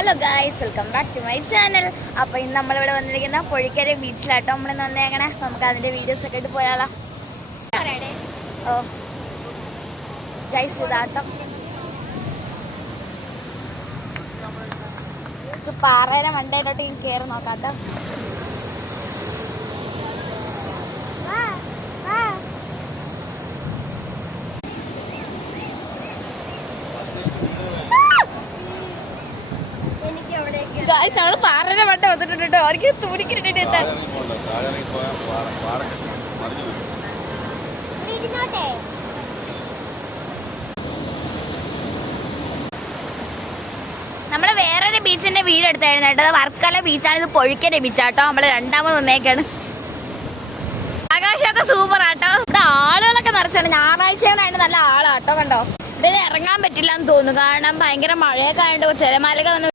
Hello guys, welcome back to my channel. അപ്പോൾ ഇന്ന് നമ്മളിവിടെ വന്നിരിക്കുന്ന പൊഴിക്കര ബീച്ചിലാട്ടോ നമ്മൾ ഇന്ന് വന്നേക്കണേ. അപ്പോൾ നമുക്ക് അതിൻ്റെ വീഡിയോസ് ഒക്കെ ആയിട്ട് പോയാലോ. ഓ ഗൈസ്, ഇതാട്ടോ പാറയുടെ മണ്ടയിലോട്ട് കയറി നോക്കാട്ടോ. ഞങ്ങൾ പാറയുടെ മണ്ട വന്നിട്ടുണ്ട് കേട്ടോ. അവർക്ക് തുണിക്കിട്ടിട്ട് എത്താൻ നമ്മള് വേറൊരു ബീച്ചിന്റെ വീട് എടുത്തായിരുന്നു കേട്ടോ. അത് വർക്കല ബീച്ചാണ്, ഇത് പൊഴിക്കര ബീച്ചാട്ടോ. നമ്മള് രണ്ടാമത് വന്നേക്കാണ്. ആകാശമൊക്കെ സൂപ്പർ ആട്ടോ. ഇവിടെ ആളുകളൊക്കെ നിറച്ചാണ്. ഞായറാഴ്ചകളായിട്ട് നല്ല ആളാട്ടോ. കണ്ടോ, ഇതിന് ഇറങ്ങാൻ പറ്റില്ല എന്ന് തോന്നുന്നു, കാരണം ഭയങ്കര മഴയൊക്കെ ആയതുകൊണ്ട് തിരമാലയൊക്കെ വന്ന്